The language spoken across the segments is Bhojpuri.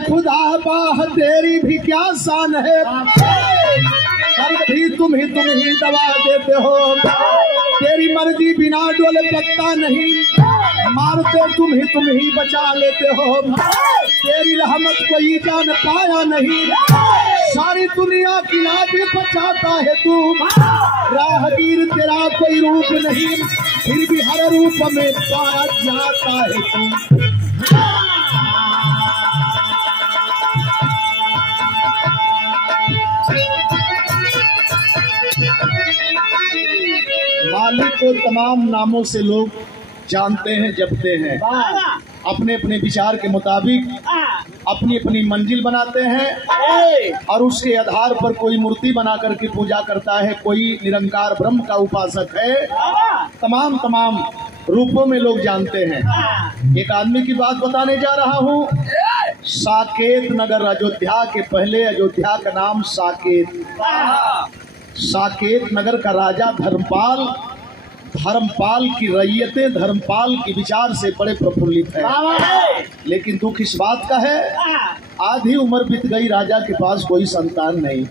खुदा बाह तेरी भी क्या शान है, दर्द भी तुम ही दवा देते हो। तेरी मर्जी बिना डोले पत्ता नहीं, मारते तुम ही बचा लेते हो। तेरी रहमत कोई जान पाया नहीं, सारी दुनिया की लाज बचाता है तू। राहगीर तेरा कोई रूप नहीं, फिर भी हर रूप में पाया जाता है तू। मालिक को तमाम नामों से लोग जानते हैं, जपते हैं, अपने अपने विचार के मुताबिक अपनी अपनी मंजिल बनाते हैं और उसके आधार पर कोई मूर्ति बना करके पूजा करता है, कोई निरंकार ब्रह्म का उपासक है। तमाम रूपों में लोग जानते हैं। एक आदमी की बात बताने जा रहा हूँ। साकेत नगर, अयोध्या के पहले अयोध्या का नाम साकेत। साकेत नगर का राजा धर्मपाल की रैयतें धर्मपाल की विचार से बड़े प्रफुल्लित है। लेकिन दुख इस बात का है, आधी उम्र बीत गई, राजा के पास कोई संतान नहीं।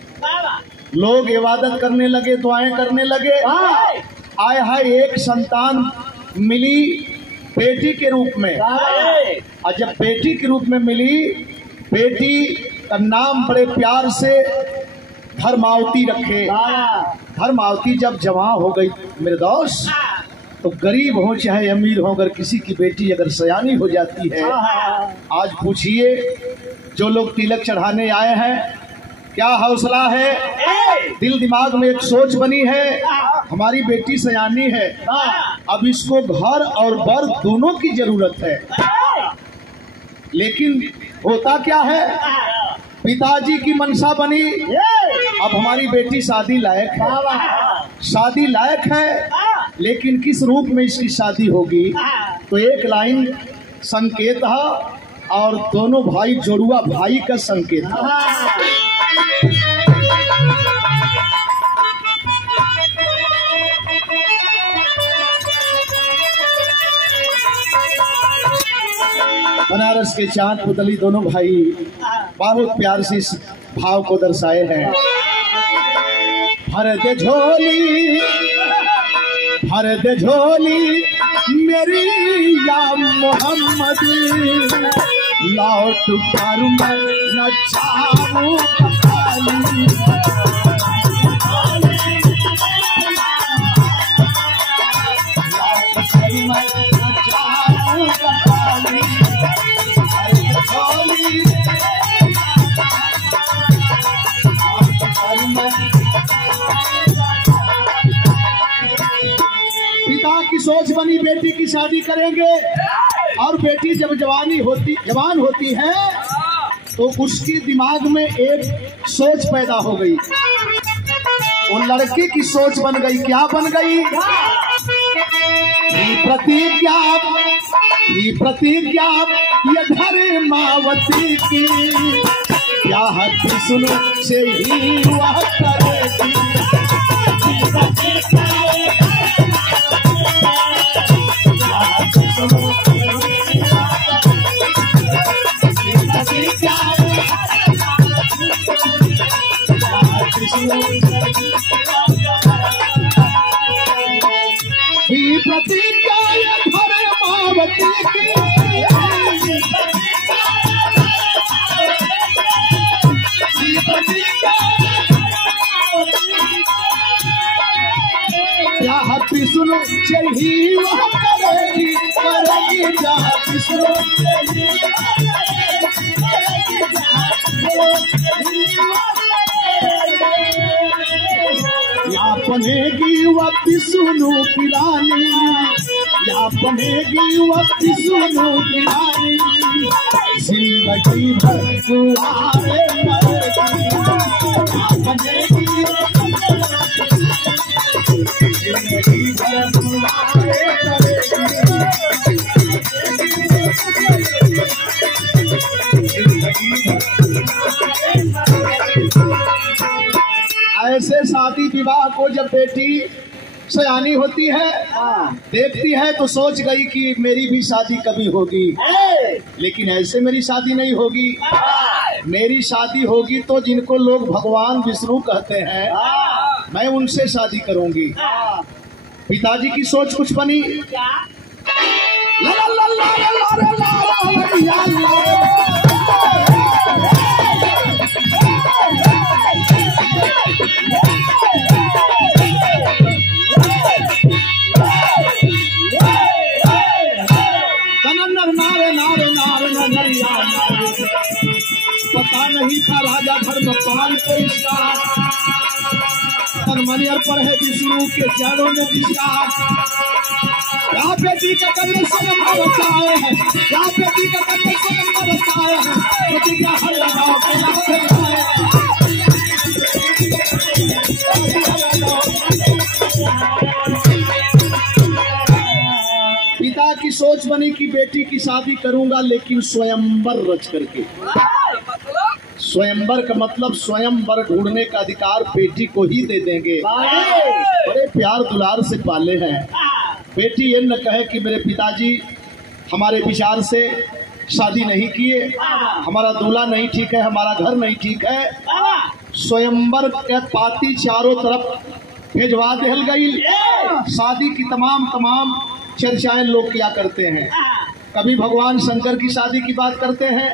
लोग इबादत करने लगे, दुआएं करने लगे। आए हाय एक संतान मिली बेटी के रूप में, और जब बेटी के रूप में मिली, बेटी का नाम बड़े प्यार से धर्मावती रखे। धर्मावती जब जवान हो गई मेरे दोस्त, तो गरीब हो चाहे अमीर हो, अगर किसी की बेटी अगर सयानी हो जाती है, आज पूछिए जो लोग तिलक चढ़ाने आए हैं, क्या हौसला है, दिल दिमाग में एक सोच बनी है, हमारी बेटी सयानी है, अब इसको घर और बर दोनों की जरूरत है। लेकिन होता क्या है, पिताजी की मनसा बनी, अब हमारी बेटी शादी लायक है, लेकिन किस रूप में इसकी शादी होगी। तो एक लाइन संकेत है और दोनों भाई जोड़ुआ भाई का संकेत है। बनारस के चांद पुतली दोनों भाई बहुत प्यार से इस भाव को दर्शाए हैं। भर दे झोली मेरी या मोहम्मद, लौट कर मैं न चाहूं खाली। पिता की सोच बनी बेटी की शादी करेंगे, और बेटी जब जवान होती है तो उसकी दिमाग में एक सोच पैदा हो गई। वो लड़के की सोच बन गई, क्या बन गई, प्रतिज्ञा ये धर्मावती की, क्या हद सुनो से ही वह करेगी। प्रतिज्ञा ये धर्मावती की, क्या हत्ती सुनो चाहिए वह करेगी, क्या सुनो या बनेगी वक्त सुनो पिलानी, या बनेगी वक्त सुनो पिलानी, जिंदगी भर तुम्हारे मरेगी, या बनेगी जिंदगी भर तुम्हारे मरेगी। ऐसे शादी विवाह को जब बेटी सयानी होती है, देखती है तो सोच गई कि मेरी भी शादी कभी होगी, लेकिन ऐसे मेरी शादी नहीं होगी। मेरी शादी होगी तो जिनको लोग भगवान विष्णु कहते हैं, मैं उनसे शादी करूंगी। पिताजी की सोच कुछ बनी। पता नहीं था राजा धर्मपाल को इसका, तनमनियर पर है विष्णु के चरणों में जिसका। क्या बेटी का कन्या सनम बचाए हैं, क्या बेटी का कन्या सनम बचाए हैं, प्रतिज्ञा हर लगाओ पिता की सोच बनी कि बेटी की शादी करूंगा, लेकिन स्वयंवर रच करके। स्वयंवर का मतलब स्वयंवर ढूंढने का अधिकार बेटी को ही दे देंगे। बड़े प्यार दुलार से पाले हैं। बेटी ये न कहे कि मेरे पिताजी हमारे विचार से शादी नहीं किए, हमारा दूल्हा नहीं ठीक है, हमारा घर नहीं ठीक है। स्वयंवर के पाती चारों तरफ भेजवा देल गई। शादी की तमाम चर्चाएं लोग किया करते हैं। कभी भगवान शंकर की शादी की बात करते हैं,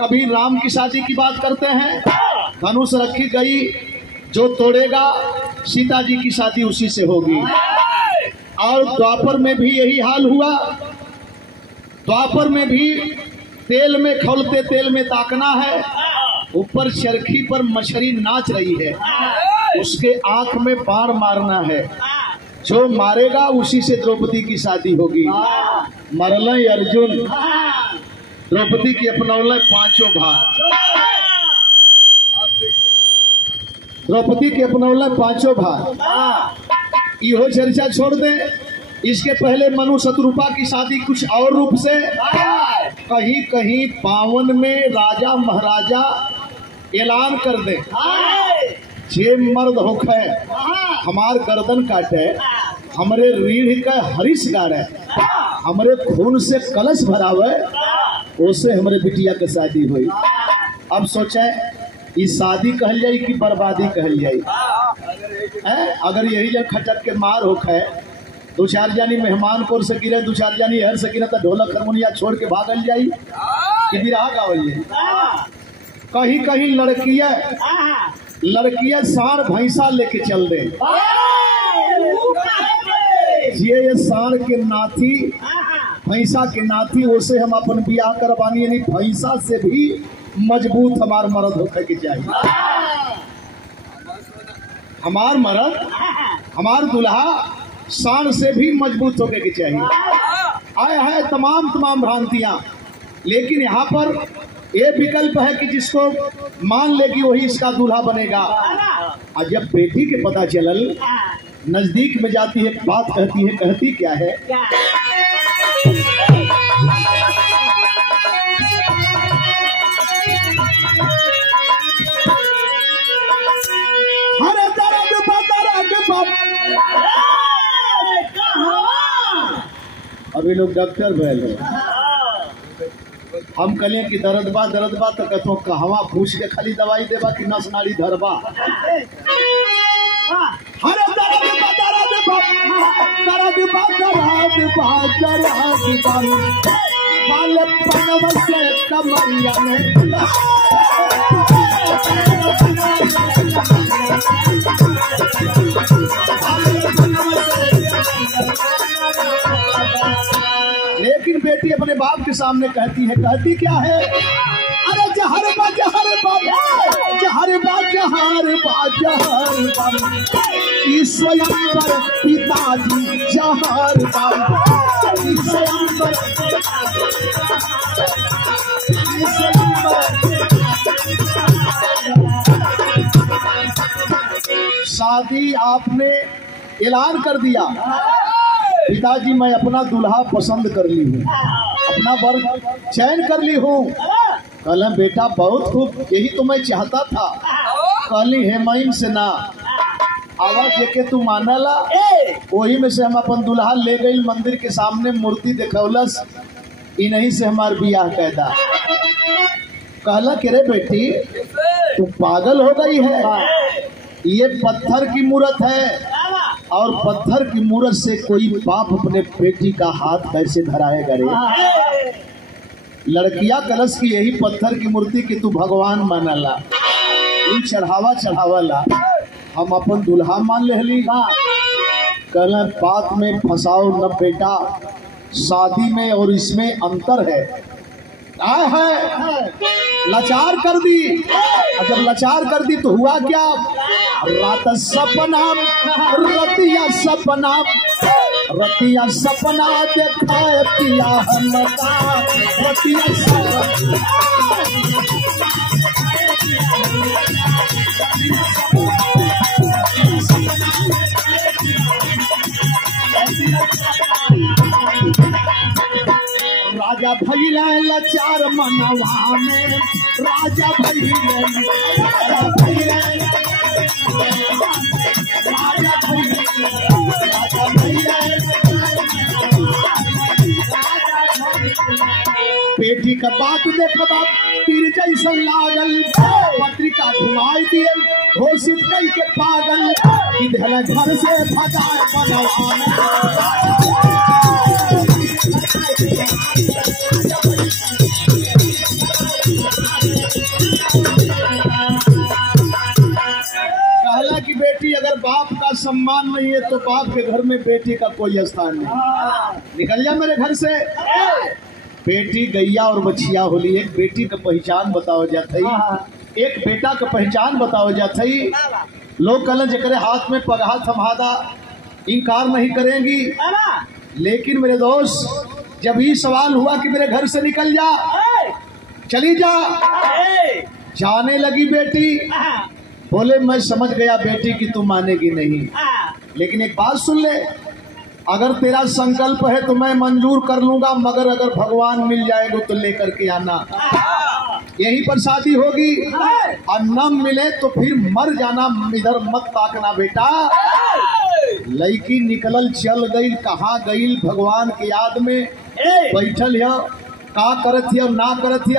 कभी राम की शादी की बात करते हैं। धनुष रखी गई, जो तोड़ेगा सीता जी की शादी उसी से होगी। और द्वापर में भी यही हाल हुआ। द्वापर में भी तेल में खौलते तेल में ताकना है। ऊपर चरखी पर मछली नाच रही है, उसके आंख में बाण मारना है। जो मारेगा उसी से द्रौपदी की शादी होगी। मरल अर्जुन, द्रौपदी की अपनौल पांचों भाई। द्रौपदी के अपनौल पांचों भाई। इहो चर्चा छोड़ दे। इसके पहले मनु शत्रुपा की शादी कुछ और रूप से। कहीं कहीं 52 में राजा महाराजा ऐलान कर दे, जे मर्द होखे हमार गर्दन काटे, हमरे रीढ़ का हरिश गाड़े, हमरे खून से कलश भरावे, उससे हमरे बिटिया के शादी हुई। अब सोचे ये शादी कहल जाए कि बर्बादी कहल जाए। अगर यही जब खटक के मार होखे, दो चार जानी मेहमान कोर से गिरे, दो चार जानी हर से गिरे, तो ढोलक हारमोनिया छोड़ के भागल जाई कि बिरहा गावल जाई। कहीं कहीं लड़कियां सांड भैंसा लेके चल दे। ये सांड के नाथी भैंसा के नाथी, उसे हम अपन बियाह करवानी, यानी भैंसा से भी मजबूत हमार मर्द होकर के चाहिए। हमार मर्द, हमार दुल्हा सांड से भी मजबूत होकर के चाहिए। आया है तमाम भ्रांतियां, लेकिन यहाँ पर ये विकल्प है कि जिसको मान ले कि वही इसका दूल्हा बनेगा। और जब बेटी के पता चलल, नजदीक में जाती है, बात कहती क्या है? हरे दर्द अभी लोग डॉक्टर भैल हो। हम कहले कि दर्द बा तो कहतो कहवा पूछ के खाली दवाई देबा कि नस नाड़ी धरबा। हरे लेकिन बेटी अपने बाप के सामने कहती क्या है? अरे जहर बा स्वयंवर पिताजी जहर शादी आपने ऐलान कर दिया। पिताजी मैं अपना दूल्हा पसंद कर ली हूँ, अपना वर्ग चयन कर ली हूँ। कहले बेटा बहुत खूब, यही तो मैं चाहता था। कहली हेमैन से ना, आवाज जेके तू मानला वही में से हम अपन दुल्हा ले गई मंदिर के सामने मूर्ति देखौलस इन्हीं से हमार बियाह कैदा। कहला कि रे बेटी तू पागल हो गई है, ये पत्थर की मूर्त है और पत्थर की मूर्त से कोई बाप अपने बेटी का हाथ कैसे धराएगा रे। लड़कियां कलश की यही पत्थर की मूर्ति की तू भगवान मानला, तू चढ़ावा ला हम अपन दुल्हा मान लेली। कहला बात में फंसाओ न बेटा, शादी में और इसमें अंतर है। लाचार कर दी, जब लाचार कर दी तो हुआ क्या, रात सपना रतिया सपना रतिया सपना देखाए पिया हमका रतिया सपना। राजा भैया लाचार मनवा में, राजा भैया बेटी का बात देखबा तीर जैसा लागल, पत्रिका घुमाई दिए घोषित कई के पागल, इधर घर से भगाए बनवा में। कहला कि बेटी अगर बाप का सम्मान नहीं है तो बाप के घर में बेटी का कोई स्थान नहीं, निकल जा मेरे घर से। बेटी गैया और बछिया होली, एक बेटी का पहचान बताओ जात है, एक बेटा का पहचान बताओ जात है। लोग कहला जकरे हाथ में पगहा थमादा इनकार नहीं करेंगी, लेकिन मेरे दोस्त जब ये सवाल हुआ कि मेरे घर से निकल जा, चली जा, जाने लगी बेटी। बोले मैं समझ गया बेटी कि तू मानेगी नहीं, लेकिन एक बात सुन ले, अगर तेरा संकल्प है तो मैं मंजूर कर लूंगा, मगर अगर भगवान मिल जाएगा तो लेकर के आना, यहीं पर शादी होगी, और न मिले तो फिर मर जाना, इधर मत ताकना बेटा। लड़की निकलल चल गई, कहाँ गई भगवान के याद में बैठल है, का करत है ना करत है।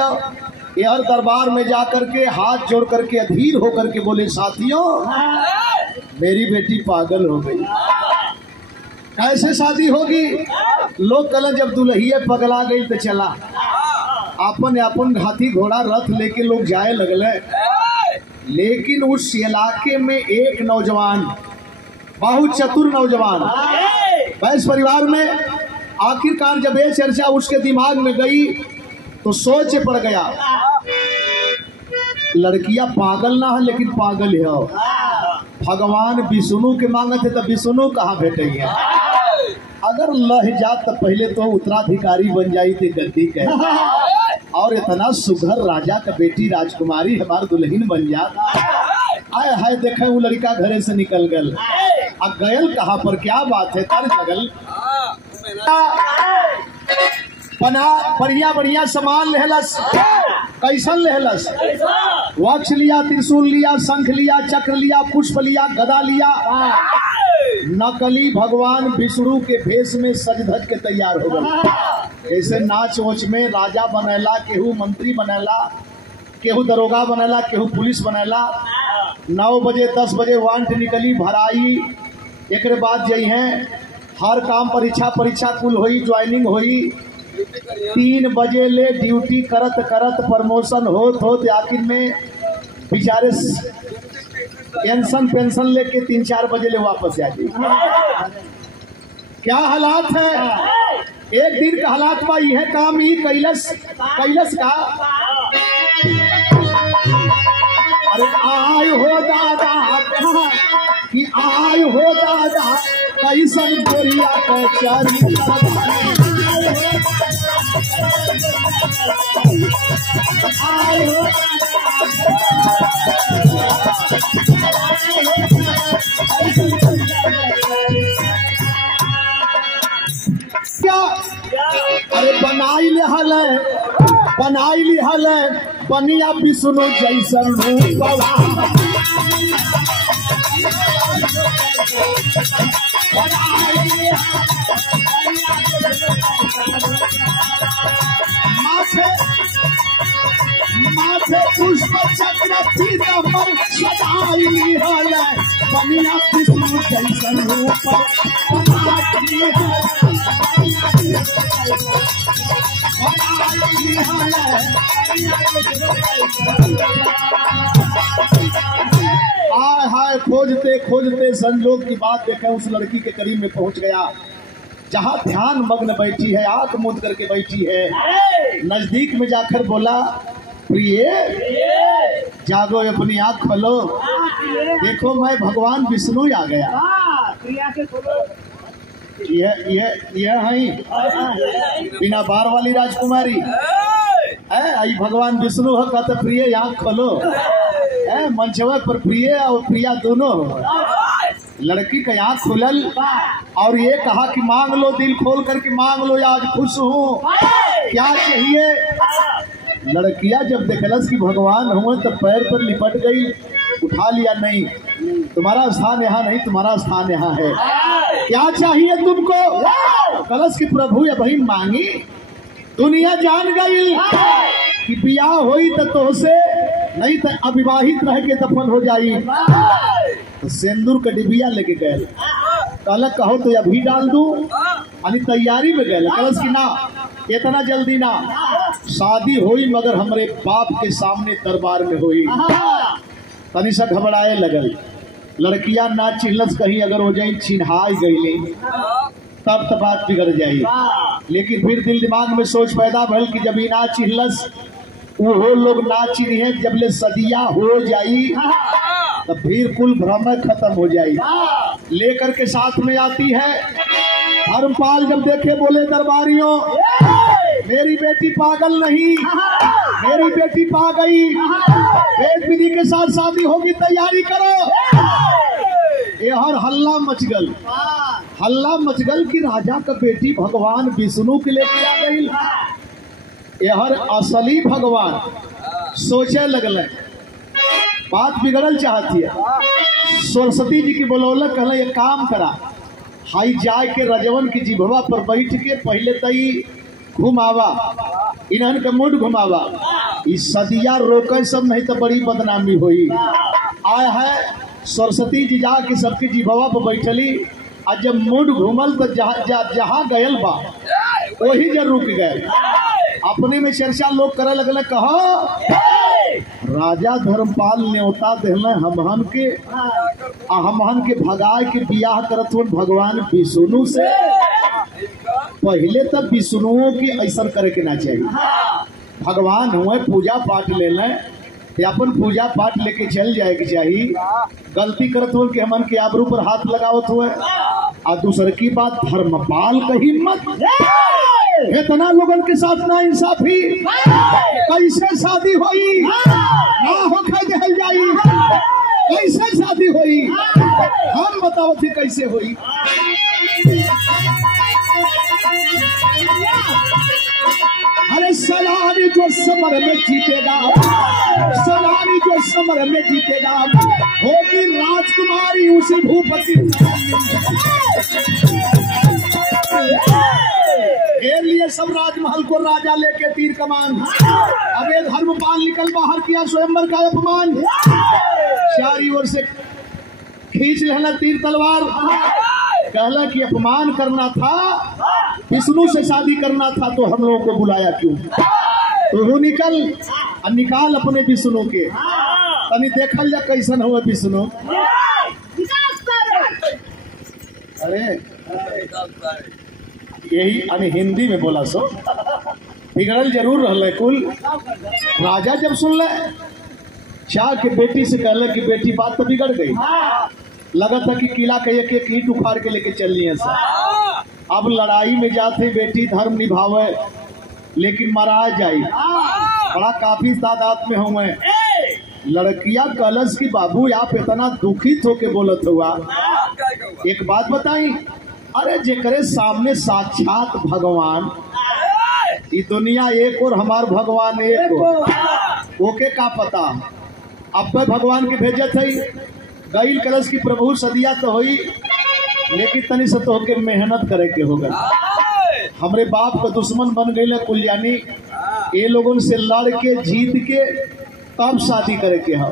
यार दरबार में जा करके हाथ जोड़ करके अधीर होकर के बोले साथियों मेरी बेटी पागल हो गई, कैसे शादी होगी। लोग कल जब दुल्हिया पगला गई तो चला अपन अपन हाथी घोड़ा रथ लेके लोग जाए लगले, लेकिन उस इलाके में एक नौजवान, बहुत चतुर नौजवान वैश्य परिवार में, आखिरकार जब ये चर्चा उसके दिमाग में गई तो सोच पड़ गया, लड़कियां पागल ना है लेकिन पागल है। भगवान विष्णु के मांगत है तो विष्णु कहाँ भेटे है। अगर लह जात तो पहले तो उत्तराधिकारी बन जाई थे गद्दी के, और इतना सुघर राजा का बेटी राजकुमारी हमार दुल्हन बन जात। आए हाय देखे वो लड़का घरे से निकल गल, अब गयल कहाँ पर, क्या बात है, तर लगल बना बढ़िया बढ़िया सामान लेहलस। कैसन लेहलस, वक्ष लिया, त्रिशूल लिया, शंख लिया, चक्र लिया, पुष्प लिया, गदा लिया, नकली भगवान विष्णु के भेष में सज धज के तैयार हो गए। ऐसे नाच वोच में राजा बनेला, केहू मंत्री बनेला, केहू दरोगा बनेला, केहू पुलिस बनेला। 9 बजे 10 बजे वांट निकली भराई, एक बाद जई हैं हर काम परीक्षा कुल हुई, ज्वाइनिंग हुई, 3 बजे ले ड्यूटी करत करत प्रमोशन होत आखिर में बेचारे पेंशन लेके 3-4 बजे ले वापस आ गई। क्या हालात है, एक दिन का हालात बा, यह काम ही कैलस का। अरे आय हो दादा कि आय हो दादा कैसन गोरिया के चारी, क्या अरे बनाई लिहल बनिया विष्णु जैसन रूप। माथे पुष्प चक्र पीताम्बर सजाई हल बनिया विष्णु जैसन रूप हाय हाय खोजते खोजते संजोग की बात देखें उस लड़की के करीब में पहुंच गया जहां ध्यान मग्न बैठी है, आंख मूंद करके बैठी है। नजदीक में जाकर बोला, प्रिय जागो, अपनी आंख खोलो, देखो मैं भगवान विष्णु आ गया। यह है बिना बार वाली राजकुमारी आई भगवान विष्णु है। कहते प्रिय आंख खोलो, मंचवा पर प्रिय और प्रिया दोनों। लड़की का आंख खुलल और ये कहा कि मांग लो, दिल खोल करके मांग लो, आज खुश हूँ, क्या चाहिए। लड़कियां जब देखलस कि भगवान हुए तो पैर पर लिपट गई, उठा लिया, नहीं तुम्हारा स्थान यहाँ नहीं, तुम्हारा स्थान यहाँ है, क्या चाहिए तुमको। कलश की प्रभु ये भाई मांगी, दुनिया जान गई कि बियाह हुई तो से नहीं तो अविवाहित रह के दफन हो जाई। तो सिंदूर का डिबिया लेके गए, कहल कहो तो अभी डाल दूं, यानी तैयारी में गए। कलश की ना, इतना जल्दी ना, शादी हुई मगर हमरे बाप के सामने दरबार में हुई। तनी सा घबराए लगल, लड़कियां ना चिल्लस कहीं अगर हो जाए चिन्हाई गई तब तो बात बिगड़ जाई। लेकिन फिर दिल दिमाग में सोच पैदा भल कि जब ना चिल्लस वो लोग ना चिन्हे, जब ले सदिया हो जाई तो फिर कुल भ्रम खत्म हो जाई। लेकर के साथ में आती है धर्मपाल, जब देखे बोले दरबारियों मेरी बेटी पागल नहीं, मेरी बेटी पा गई, वेद विधि के साथ शादी होगी, तैयारी करो। ये हर हल्ला मचगल, हल्ला मचगल की राजा का बेटी भगवान विष्णु के लेके आ गई। ये हर असली भगवान सोचे लगल, बात बिगड़ल चाहती है। सरस्वती जी की बोलौल, कहल ये काम करा, हाई जाए के रजवन की जिभवा पर बैठ के पहले तई घुमावा, इन्हन के मुड घुमावा, इस सदिया रोके सब, नहीं तो बड़ी बदनामी हुई। आय है सरस्वती जी जाके सबके जिभवा पर बैठली, और जब मुड घूमल तो जहाँ गयल बा वही जब रुक गए। अपने में चर्चा लोग करे लगल, कहा राजा धर्मपाल न्योता दिल हमहन के भगाए के बियाह करत हुन भगवान विष्णु से। पहले तब विष्णुओं की ऐसा करे के ना चाहिए। भगवान हुए पूजा पाठ ले लें, अपन पूजा पाठ लेके चल जाए के चाहिए। गलती करत हो कि हमन के आबरू पर हाथ लगावत हुए। और दूसरी की बात, धर्मपाल का हिम्मत, इतना लोगों के साथ ना इंसाफी, कैसे शादी हुई, ना होकर दहल जाई, कैसे शादी हुई, हम बताओ थी कैसे हुई। अरे सलारी जो समर में जीतेगा, सलारी जो समर में जीतेगा, होगी राजकुमारी उसी भूपति। घेर लिए सब राजमहल को राजा लेके तीर कमान। अब एक धर्मपाल निकल बाहर किया स्वयंवर का अपमान। चारों ओर से खींच लेना तीर तलवार, कहला कि अपमान करना था, विष्णु से शादी करना था तो हम लोगों को बुलाया क्यों। तो वो निकाल अपने विष्णु के, तनी देखल जा कैसन हुआ विष्णु। अरे यही हिंदी में बोला सो, बिगड़ल जरूर रहा कुल। राजा जब सुन ले चाह के बेटी से कहला कि बेटी बात तो बिगड़ गई, लगा था कि किला का एक एक ईंट उखाड़ के लेके चल लिए। अब लड़ाई में जाते बेटी धर्म निभावे लेकिन मरा जाई, बड़ा काफी तादाद में हुए। लड़कियां कलश की बाबू आप इतना दुखित होके बोलत हुआ। एक बात बताई, अरे जेकरे सामने साक्षात भगवान, ये दुनिया एक और हमार भगवान एक और, ओके का पता। अब भगवान के भेजत है, गईल कलश की प्रभु सदिया तो हुई, लेकिन तनी से तो होके मेहनत करे के होगा। हमरे बाप का दुश्मन बन गए कुलियानी, ये लोगों से लड़ के जीत के तब शादी करे के है।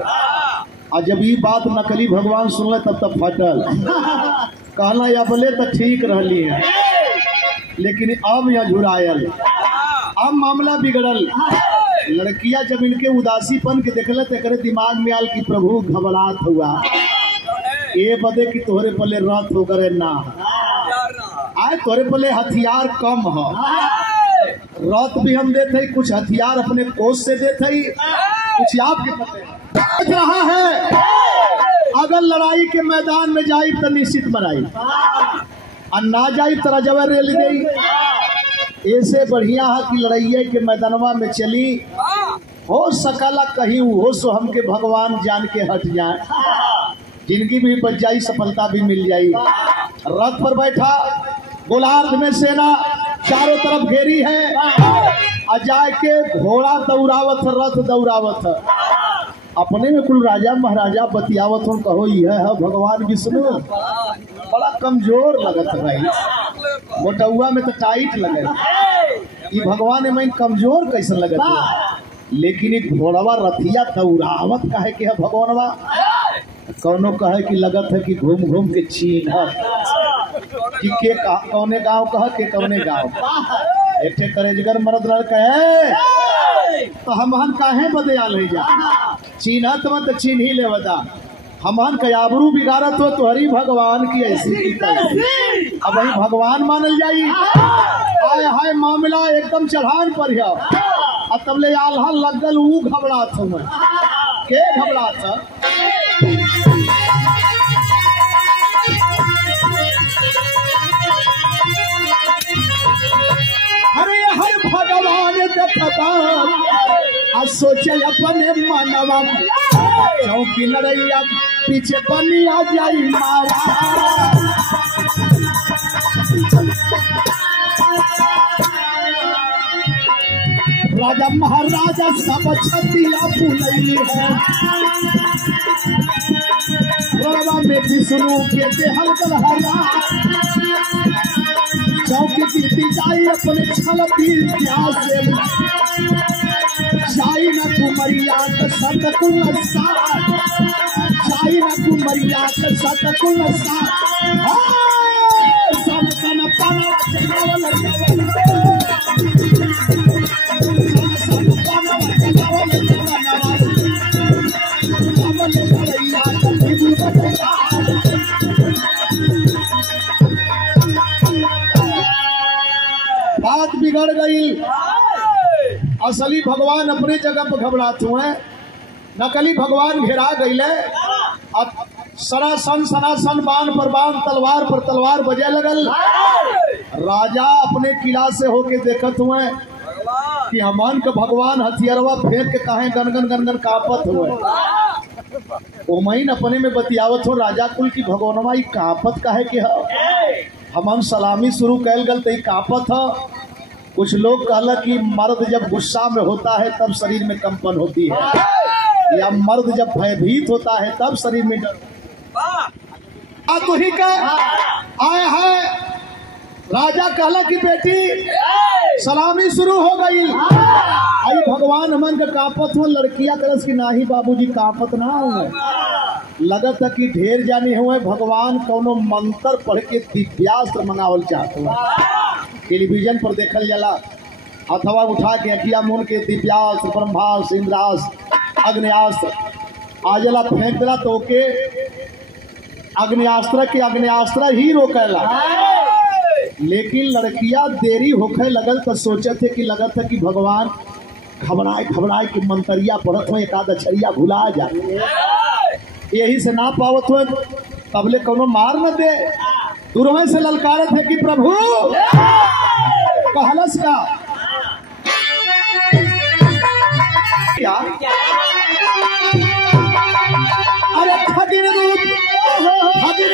और जब ये बात नकली भगवान सुनले तब तक फटल, कहना या बोले तो ठीक रही है, लेकिन अब यह झुरायल, अब मामला बिगड़ल। लड़कियां जब इनके उदासीपन के देखल तो दिमाग में आल की प्रभु घबराहट हुआ, ये बदे कि तोहरे पले रथ हो करे ना आए, तोहरे पले हथियार कम हो, रथ भी हम देते कुछ हथियार अपने कोष से देते, कुछ आपके पते रहा है। अगर लड़ाई के मैदान में जाई तो निश्चित मराई, और ना जाई तो रजवा रेल गई। ऐसे बढ़िया है कि लड़ाइये के मैदानवा में चली, हो सकला कहीं हो सो हमके भगवान जान के हट जाए, जिंदगी भी बच जाई, सफलता भी मिल जाई। रथ पर बैठा, गोलार्ध में सेना चारों तरफ घेरी है, अजाय के घोड़ा दौड़ावत, रथ दौड़ावत, अपने में कुल राजा महाराजा बतियावत हो, कहो यह है भगवान विष्णु। बड़ा कमजोर लगत रही, मोटुआ में तो टाइट लगे, ये भगवान में कमजोर कैसे लगत है। लेकिन एक घोड़वा रथिया दौड़ावत कहे कि है भगवानवा, कौनो कहे कि लगत है कि घूम घूम के चीन कि के कौने गांव कह के कौने गांव। एक करेजगर मरद लड़का है तो हमहन काहे बदे आल है जा, चीनत मत चीन ही ले बता, हमहन कयाबरू बिगाड़त हो तो हरी भगवान की ऐसी की तैसी, अब वही भगवान मानल जाई। आय हाय मामला एकदम चढ़ान पर है, और तब ले आल्हा लगल ऊ घबरात हूँ मैं, के घबरात अरे हर भगवान देखता सोचे अपने मानवा, चौकी लड़ैया पीछे बनिया जाई मारा। राजा महाराजा सब छतिया फूलई है, रवा में विष्णु के देहल गलहरा, चौकी जीती जाई अपने छल पीर प्यास से, जाई न कुमरिया के सत कुल साथ, जाई न कुमरिया के सत कुल साथ, सन सन पाना चलावल बात बिगड़ गई। असली भगवान अपने जगह पर घबराते हुए, नकली भगवान घेरा गई, सनासन सनासन बाण पर बाण, तलवार पर तलवार बजे लगल। राजा अपने किला से होके देखत हुए कि हमान के भगवान हथियारवा फेंक के काहे गनगन गनगन कांपत हुए। ओमईन अपने में बतियावत हो राजा कुल की भगवानवा ई कांपत काहे के है। हमन सलामी शुरू कैल गल तो कांपत है। कुछ लोग कहला कि मर्द जब गुस्सा में होता है तब शरीर में कंपन होती है, या मर्द जब भयभीत होता है तब शरीर में डर। तो ही का आए है राजा कहला कि बेटी सलामी शुरू हो गई। आई भगवान हमन के कांपत हो, लड़कियां तरस की नाही बाबूजी कांपत ना हो। लगत है कि ढेर जाने हुए भगवान कोनो मंत्र पढ़ के दिव्यास्त्र मंगावल चाहते हो। टेलीविजन पर देखल जाला, अथवा उठा के अखिया मुन के दिव्यास्त्र ब्रह्मास्त्र इंद्रास्त्र अग्नियास्त्र आजला फेंक दिला तो के अग्नियास्त्र के अग्नियास्त्र ही रोकेला। लेकिन लड़कियां देरी होखे लगल तो सोचे थे कि लगत है कि भगवान घबराए घबराए कि मंतरिया पढ़त हो, एक आध अक्षरिया भुला जाए, यही से ना पावत हो, तबले कोनो मार न दे। दूरवे से ललकारत है कि प्रभु कहलस का क्या? अरे खगिन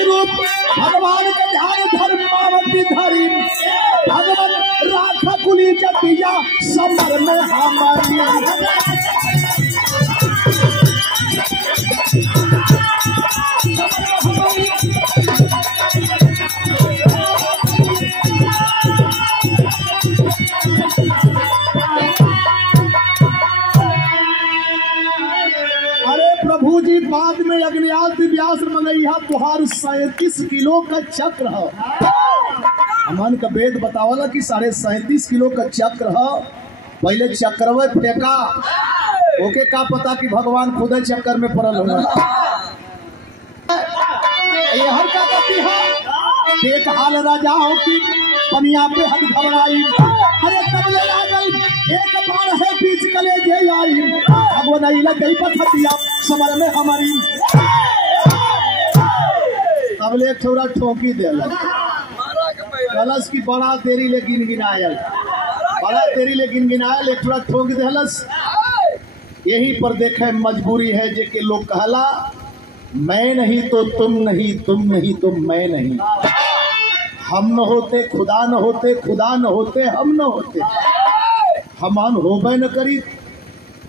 रूप भगवान के ध्यान धर्मावती धरी, भगवान राखा कुली जतिया समर में हमारी। बाद में अग्नियाद्रि व्यास मंगैया तुहार 37 किलो का चक्र है। हमन का वेद बतावला कि 37.5 किलो का चक्र है। पहले चक्रवे फेंका, ओके का पता कि भगवान खुद चक्कर में पड़ल होगा। ये हर का गति है, देख हाल राजाओं की पनिया पे हद घबराई। अरे तब ले लागल एक बार है बीच कलेजे आई, भगवान आई लग गई पथतिया समर में हमारी। तब ले थोड़ा ठोकी देला कलश की बड़ा तेरी लेकिन गिनायल, बड़ा तेरी लेकिन गिनायल, एक थोड़ा ठोक देलस। यही पर देखे मजबूरी है जे के लोग कहला मैं नहीं तो तुम नहीं, तुम नहीं तो मैं नहीं। हम न होते खुदा न होते, खुदा न होते हम न होते। हमन होबे न करी,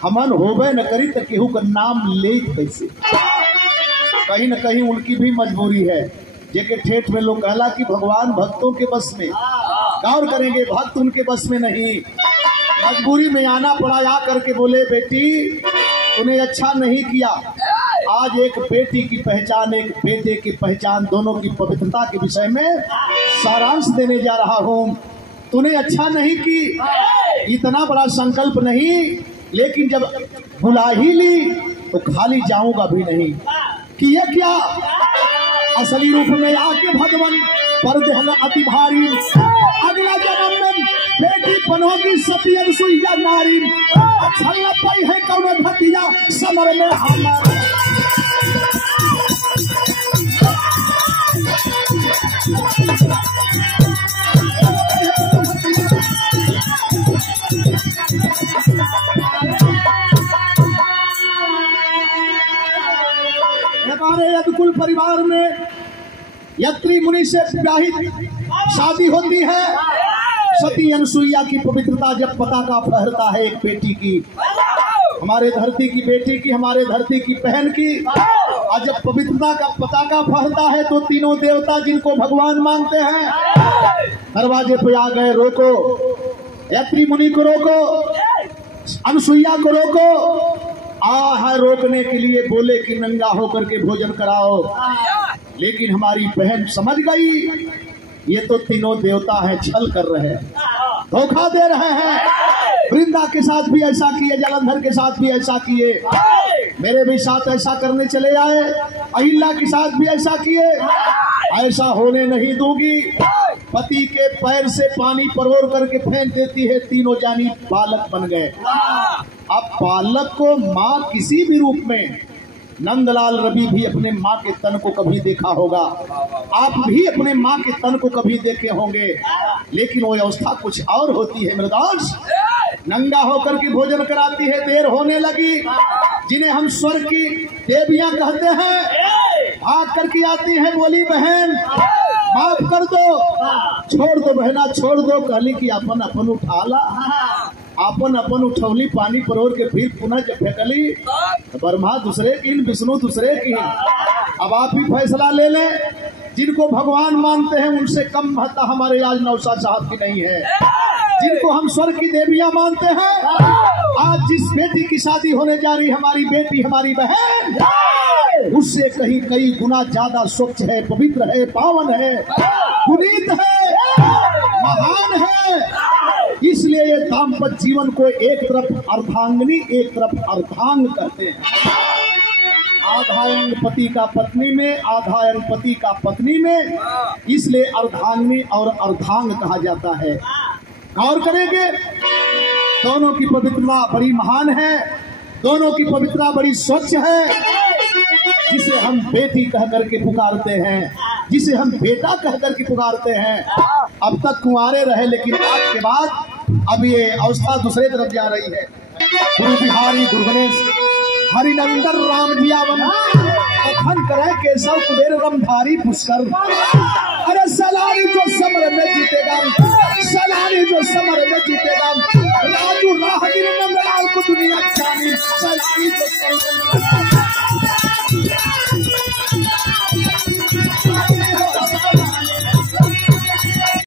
हमन होबे न करी तो केहू का नाम ले कैसे। कहीं न कहीं उनकी भी मजबूरी है। जेके ठेठ में लोग कहला कि भगवान भक्तों के बस में, गौर करेंगे भक्त उनके बस में नहीं। मजबूरी में आना पड़ा, आ करके बोले बेटी उन्हें अच्छा नहीं किया। आज एक बेटी की पहचान, एक बेटे की पहचान, दोनों की पवित्रता के विषय में सारांश देने जा रहा हूँ। तूने अच्छा नहीं की, इतना बड़ा संकल्प नहीं, लेकिन जब बुला ही ली तो खाली जाऊंगा भी नहीं। किया क्या असली रूप में आके भगवान पर देहल अति भारी। अगला जन्म में बेटी बनोगी सती अनसुईया नारी। अच्छा न पाई है कौन भतिया समर में हमारा। हमारे यदकुल परिवार में यत्री मुनि से विवाहित शादी होती है। सती अनसुईया की पवित्रता जब पताका फहरता है एक बेटी की, हमारे धरती की बेटी की, हमारे धरती की बहन की, और जब पवित्रता का पताका फहरता है तो तीनों देवता जिनको भगवान मानते हैं दरवाजे पे आ गए। रोको, यत्री मुनि को रोको, अनसुईया को रोको। है रोकने के लिए बोले कि नंगा होकर के भोजन कराओ, लेकिन हमारी बहन समझ गई ये तो तीनों देवता हैं, छल कर रहे हैं, धोखा दे रहे हैं। वृंदा के साथ भी ऐसा किए, जलंधर के साथ भी ऐसा किए, मेरे भी साथ ऐसा करने चले आए, अहिल्या के साथ भी ऐसा किए। ऐसा होने नहीं दूंगी। पति के पैर से पानी परोर करके फेंक देती है, तीनों जानी बालक बन गए। अब बालक को माँ किसी भी रूप में, नंदलाल रवि भी अपने माँ के तन को कभी देखा होगा, आप भी अपने माँ के तन को कभी देखे होंगे, लेकिन वो अवस्था कुछ और होती है। मृदांश नंगा होकर के भोजन कराती है, देर होने लगी। जिन्हें हम स्वर्ग की देवियां कहते हैं, भाग करके आती है, बोली बहन माफ कर दो, छोड़ दो बहना छोड़ दो। कहली कि अपन अपन उठाला, अपन अपन उठौली, पानी परोर के फिर पुनः जब फेंकली, ब्रह्मा दूसरे की, विष्णु दूसरे की। अब आप ही फैसला ले लें। जिनको भगवान मानते हैं उनसे कम महत्ता हमारे आज नौशाद साहब की नहीं है। जिनको हम स्वर्ग की देवियां मानते हैं, आज जिस बेटी की शादी होने जा रही, हमारी बेटी, हमारी बहन, उससे कहीं कई गुना ज्यादा स्वच्छ है, पवित्र है, पावन है, पुनीत है, महान है। इसलिए ये दाम्पत्य जीवन को एक तरफ अर्धांगिनी, एक तरफ अर्धांग कहते हैं। आधा अंग पति का पत्नी में, आधा अंग पति का पत्नी में, इसलिए अर्धांगिनी और अर्धांग कहा जाता है। गौर करेंगे, दोनों की पवित्रता बड़ी महान है, दोनों की पवित्रता बड़ी स्वच्छ है। जिसे हम बेटी कह करके पुकारते हैं, जिसे हम बेटा कह करके पुकारते हैं, अब तक कुंवारे रहे, लेकिन आज के बाद अब ये अवस्था दूसरे तरफ जा रही है। गुरु बिहारी, गुरु गणेश, हरिनंदन राम जियावन, कथन करे केशव कुबेर रमधारी पुष्कर। अरे सलारी जो समर में जीतेगा, सलारी जो समर में जीतेगा, राजू राहगीर नंदलाल को दुनिया जानी, सलारी जो समर में